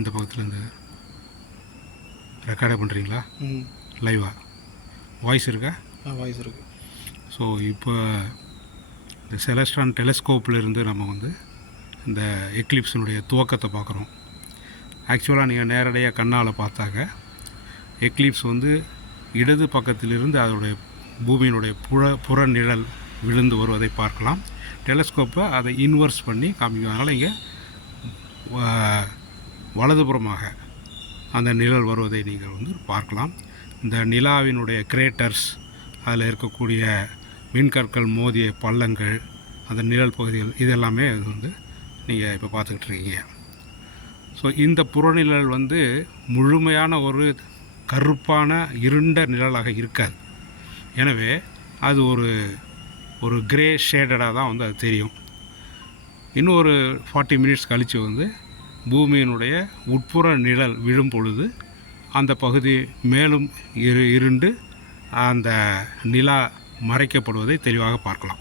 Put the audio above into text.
இந்த பக்கத்துலேருந்து ரெக்கார்டே பண்ணுறீங்களா ம். லைவா வாய்ஸ் இருக்கா? ஆ வாய்ஸ் இருக்குது ஸோ இப்போ இந்த செலஸ்ட்ரான் டெலஸ்கோப்பில் இருந்து நம்ம வந்து இந்த எக்லிப்ஸினுடைய துவக்கத்தை பார்க்குறோம். ஆக்சுவலாக நீங்கள் நேரடியாக கண்ணால் பார்த்தாக்க எக்லிப்ஸ் வந்து இடது பக்கத்திலிருந்து அதனுடைய பூமியினுடைய புற புற நிழல் விழுந்து வருவதை பார்க்கலாம். டெலஸ்கோப்பை அதை இன்வர்ஸ் பண்ணி காமிக்கும். அதனால் இங்கே வலதுபுறமாக அந்த நிழல் வருவதை நீங்கள் வந்து பார்க்கலாம். இந்த நிலாவினுடைய கிரேட்டர்ஸ் அதில் இருக்கக்கூடிய மின்கற்கள் மோதிய பள்ளங்கள் அந்த நிழல் பகுதிகள் இதெல்லாமே அது வந்து நீங்கள் இப்போ பார்த்துக்கிட்டு இருக்கீங்க. ஸோ இந்த புறநிழல் வந்து முழுமையான ஒரு கருப்பான இருண்ட நிழலாக இருக்காது. எனவே அது ஒரு ஒரு கிரே ஷேடடாக தான் வந்து அது தெரியும். இன்னும் ஒரு ஃபார்ட்டி மினிட்ஸ் கழித்து வந்து பூமியினுடைய உட்புற நிழல் விழும் பொழுது அந்த பகுதி மேலும் இரு இருண்டு அந்த நிலா மறைக்கப்படுவதை தெளிவாக பார்க்கலாம்.